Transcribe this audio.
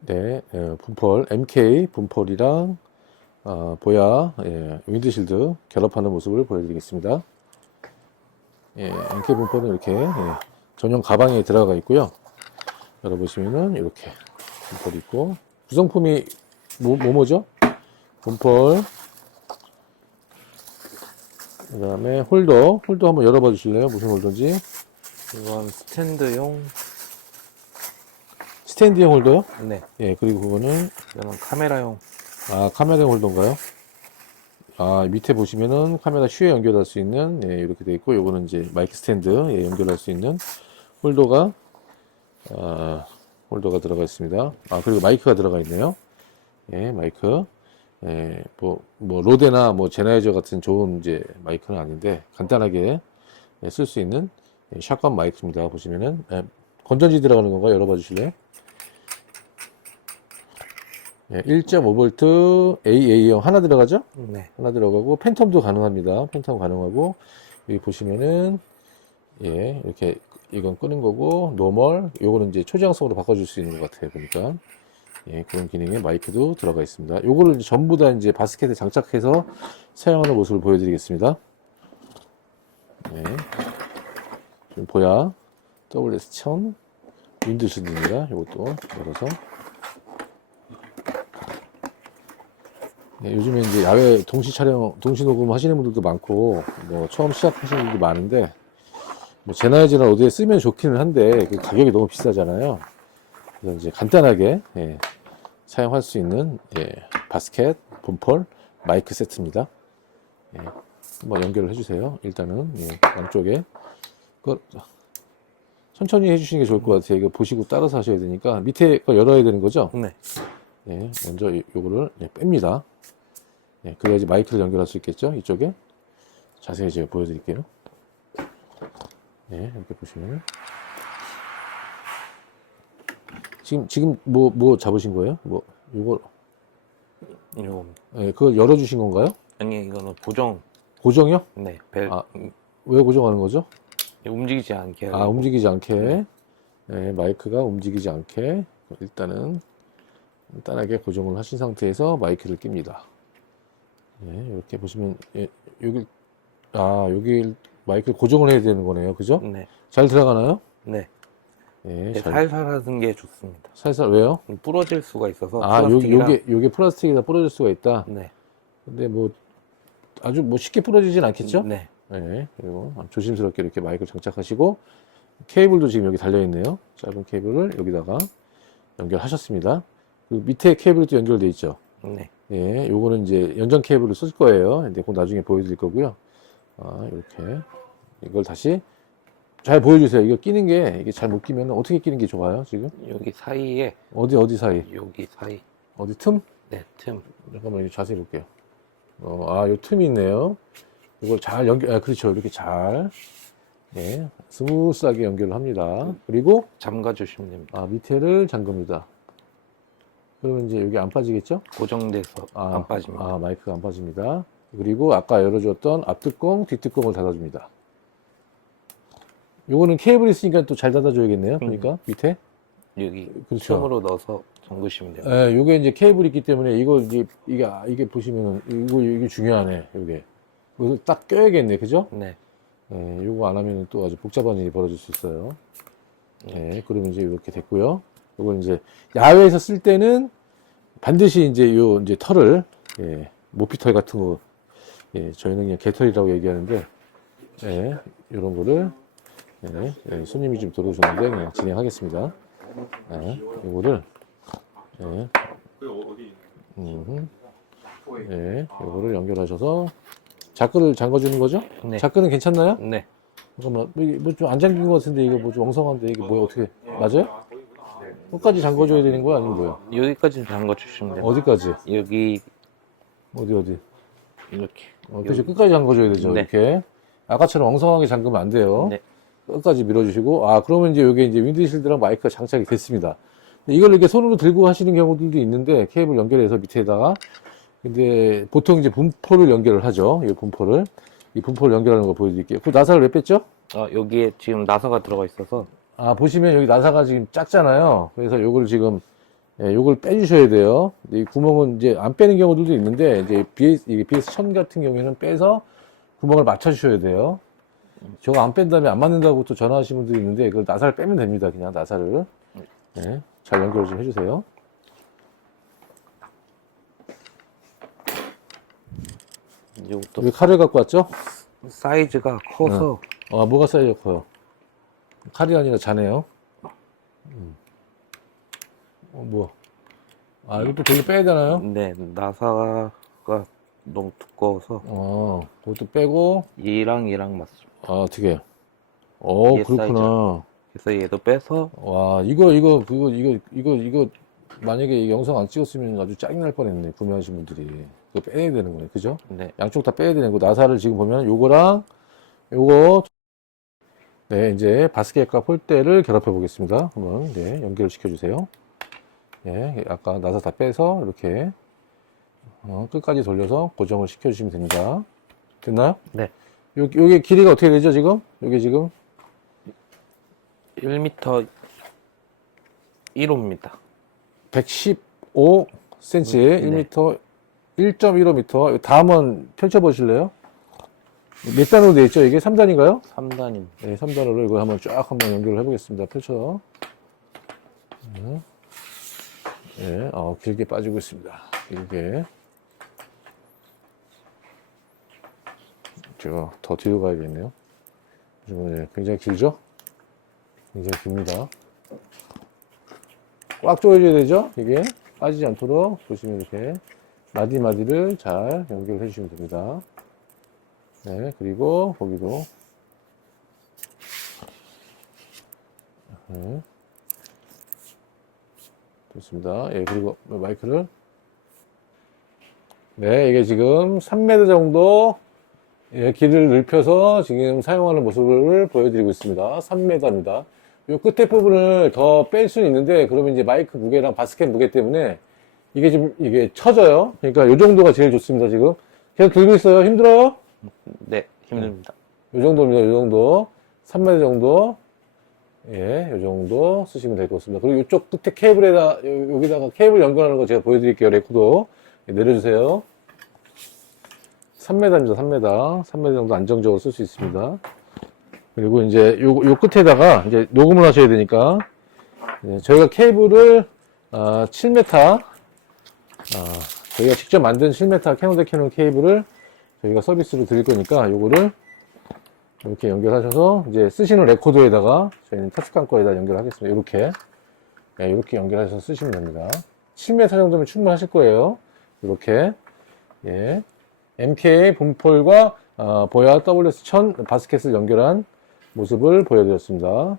네, 예, 분폴 MK 분폴이랑 어, 보야 예, 윈드실드 결합하는 모습을 보여드리겠습니다. 예, MK 분폴은 이렇게 예, 전용 가방에 들어가 있고요. 열어보시면은 이렇게 분폴이 있고 구성품이 뭐, 뭐 뭐죠? 분폴 그 다음에 홀더 홀더 한번 열어봐 주실래요? 무슨 홀더인지 이건 스탠드용. 스탠디형 홀더요? 네. 예, 그리고 그거는 이거는 카메라용. 아, 카메라 홀더인가요? 아, 밑에 보시면은 카메라 슈에 연결할 수 있는, 예, 이렇게 돼 있고, 요거는 이제 마이크 스탠드, 예, 연결할 수 있는 홀더가, 아, 홀더가 들어가 있습니다. 아, 그리고 마이크가 들어가 있네요. 예, 마이크. 예, 뭐, 뭐, 로데나 뭐, 제나이저 같은 좋은 이제 마이크는 아닌데, 간단하게 예, 쓸 수 있는 예, 샷건 마이크입니다. 보시면은, 예, 건전지 들어가는 건가요? 열어봐 주실래요? 예, 1.5V AA형 하나 들어가죠? 네. 하나 들어가고 팬텀도 가능합니다. 팬텀 가능하고 여기 보시면은 예 이렇게 이건 끄는 거고 노멀 요거는 이제 초저항성으로 바꿔줄 수 있는 것 같아요. 보니까 예 그런 기능의 마이크도 들어가 있습니다. 요거를 전부 다 이제 바스켓에 장착해서 사용하는 모습을 보여드리겠습니다. 예 지금 보야 WS1000 윈드실드입니다. 요것도 열어서 네, 요즘에 이제 야외 동시 촬영, 동시 녹음 하시는 분들도 많고, 뭐, 처음 시작하시는 분들도 많은데, 뭐, 제나이즈나 어디에 쓰면 좋기는 한데, 그 가격이 너무 비싸잖아요. 그래서 이제 간단하게, 예, 사용할 수 있는, 예, 바스켓, 본폴, 마이크 세트입니다. 예, 한번 연결을 해주세요. 일단은, 예, 양쪽에. 그, 천천히 해주시는 게 좋을 것 같아요. 이거 보시고 따라서 하셔야 되니까, 밑에 거 열어야 되는 거죠? 네. 네, 먼저 이- 요거를 네, 뺍니다. 네, 그래야지 마이크를 연결할 수 있겠죠? 이쪽에. 자세히 제가 보여드릴게요. 네, 이렇게 보시면. 지금, 지금 뭐, 뭐 잡으신 거예요? 뭐, 요거, 이거. 네, 그걸 열어주신 건가요? 아니, 이거는 고정. 고정이요? 네. 벨. 아, 음, 왜 고정하는 거죠? 움직이지 않게. 아. 움직이지 않게. 네, 마이크가 움직이지 않게. 일단은 간단하게 고정을 하신 상태에서 마이크를 낍니다. 네, 이렇게 보시면, 예, 여기, 아, 여기 마이크를 고정을 해야 되는 거네요. 그죠? 네. 잘 들어가나요? 네. 예, 네, 잘. 살살 하는 게 좋습니다. 살살, 왜요? 부러질 수가 있어서. 아, 요, 플라스틱이라. 요게, 요게 플라스틱이다 부러질 수가 있다. 네. 근데 뭐, 아주 뭐 쉽게 부러지진 않겠죠? 네. 네, 그리고 조심스럽게 이렇게 마이크를 장착하시고 케이블도 지금 여기 달려 있네요. 짧은 케이블을 여기다가 연결하셨습니다. 그 밑에 케이블도 연결돼 있죠. 네. 예, 요거는 이제 연전 케이블을 쓸 거예요. 근데 그거 나중에 보여드릴 거고요. 아, 이렇게 이걸 다시 잘 보여주세요. 이거 끼는 게 이게 잘 못 끼면 어떻게 끼는 게 좋아요? 지금 여기 사이에, 어디 어디 사이? 여기 사이. 어디 틈? 네, 틈. 잠깐만 이거 자세히 볼게요. 어, 아, 요 틈이 있네요. 이걸 잘 연결, 아, 그렇죠. 이렇게 잘, 예, 스무스하게 연결을 합니다. 그리고, 잠가 주시면 됩니다. 아, 밑에를 잠급니다. 그러면 이제 여기 안 빠지겠죠? 고정돼서 아, 안 빠집니다. 아, 마이크가 안 빠집니다. 그리고 아까 열어줬던 앞뚜껑, 뒷뚜껑을 닫아줍니다. 요거는 케이블 있으니까 또 잘 닫아줘야겠네요. 그러니까 밑에. 여기 그렇죠. 틈으로 넣어서 잠그시면 돼요. 예, 요게 이제 케이블이 있기 때문에 이거 이제 이게 아, 이게 보시면은 이거 이게 중요하네. 요게 이거 딱 껴야겠네, 그죠? 네. 예, 요거 안 하면은 또 아주 복잡한 일이 벌어질 수 있어요. 예, 그러면 이제 이렇게 됐고요. 요걸 이제 야외에서 쓸 때는 반드시 이제 요 이제 털을 예, 모피털 같은 거 예, 저희는 그냥 개털이라고 얘기하는데 예, 요런 거를 예, 예, 손님이 좀 들어오셨는데 그냥 진행하겠습니다. 예, 요거를 예. 예, 요거를 연결하셔서 자크를 잠궈주는 거죠? 네. 자크는 괜찮나요? 네. 잠깐만, 뭐좀 안 잠긴 것 같은데 이거 뭐 좀 엉성한데 이게 뭐야 어떻게 맞아요? 끝까지 잠궈줘야 되는 거야 아니면 뭐야? 여기까지 잠가 주시면 돼요. 어디까지? 여기 어디 어디? 이렇게. 어, 그렇죠. 끝까지 잠궈줘야 되죠. 네. 이렇게 아까처럼 엉성하게 잠그면 안 돼요. 네. 끝까지 밀어주시고 아 그러면 이제 여기 이제 윈드실드랑 마이크가 장착이 됐습니다. 이걸 이렇게 손으로 들고 하시는 경우들도 있는데 케이블 연결해서 밑에다가 근데 보통 이제 분포를 연결을 하죠. 이 분포를 이 분포를 연결하는 거 보여드릴게요. 그 나사를 왜 뺐죠? 어, 여기에 지금 나사가 들어가 있어서 아, 보시면 여기 나사가 지금 작잖아요. 그래서 요걸 지금 예, 요걸 빼주셔야 돼요. 이 구멍은 이제 안 빼는 경우들도 있는데, 이제 BS, 이게 BS 1000 같은 경우에는 빼서 구멍을 맞춰주셔야 돼요. 저거 안 뺀 다음에 안 맞는다고 또 전화하시는 분들이 있는데, 그걸 나사를 빼면 됩니다. 그냥 나사를. 예, 잘 연결 좀 해주세요. 이것도 여기 칼을 갖고 왔죠? 사이즈가 커서 아, 뭐가 사이즈가 커요? 칼이 아니라 자네요. 음. 어, 뭐. 아, 이것도 돌려 빼야 되나요? 네 나사가 너무 두꺼워서 어, 그것도 빼고, 얘랑 얘랑 맞습니다. 아, 어떻게. 어, 얘 그렇구나. 그래서 얘도 빼서 와, 이거, 이거, 그거, 이거, 이거, 이거, 만약에 이 영상 안 찍었으면 아주 짜증날 뻔했네, 구매하신 분들이. 그거 빼야 되는 거네, 그죠? 네 양쪽 다 빼야 되는 거. 나사를 지금 보면 요거랑 요거 네 이제 바스켓과 폴대를 결합해 보겠습니다. 한번 네 연결을 시켜 주세요. 네 아까 나사 다 빼서 이렇게 어, 끝까지 돌려서 고정을 시켜 주시면 됩니다. 됐나요? 네. 요 요게 길이가 어떻게 되죠 지금? 요게 지금 1m 1호입니다. 115cm, 네. 1m, 1.15m. 다음 번 펼쳐 보실래요? 몇 단으로 되어 있죠? 이게 3단인가요? 3단입니다. 네, 3단으로 이걸 한번 쫙 한번 연결을 해보겠습니다. 펼쳐. 네, 네, 어, 길게 빠지고 있습니다. 길게. 제가 더 뒤로 가야겠네요. 네, 굉장히 길죠? 굉장히 깁니다. 꽉 조여줘야 되죠? 이게 빠지지 않도록 보시면 이렇게 마디마디를 잘 연결해 주시면 됩니다. 네, 그리고 거기도 네. 좋습니다. 예, 그리고 마이크를. 네, 이게 지금 3m 정도 예, 길을 넓혀서 지금 사용하는 모습을 보여드리고 있습니다. 3m입니다. 이 끝에 부분을 더 뺄 수는 있는데, 그러면 이제 마이크 무게랑 바스켓 무게 때문에 이게 좀, 이게 처져요. 그러니까 이 정도가 제일 좋습니다, 지금. 계속 들고 있어요. 힘들어요? 네 힘듭니다. 이 정도입니다. 이 정도. 3m 정도. 예, 이 정도 쓰시면 될 것 같습니다. 그리고 이쪽 끝에 케이블에다, 요- 여기다가 케이블 연결하는 거 제가 보여드릴게요. 레코더. 예, 내려주세요. 3m입니다. 3m. 3m 정도 안정적으로 쓸 수 있습니다. 그리고 이제 요, 요 끝에다가 이제 녹음을 하셔야 되니까, 예, 저희가 케이블을, 아, 7m, 아, 저희가 직접 만든 7m 캐논 대 캐논 케이블을 저희가 서비스로 드릴 거니까 요거를 이렇게 연결하셔서 이제 쓰시는 레코더에다가 저희는 테스칸 거에다 연결하겠습니다. 이렇게 네, 이렇게 연결하셔서 쓰시면 됩니다. 7m 정도면 충분하실 거예요. 이렇게 예, MK 분폴과 어, 보야 WS1000 바스켓을 연결한 모습을 보여드렸습니다. 예.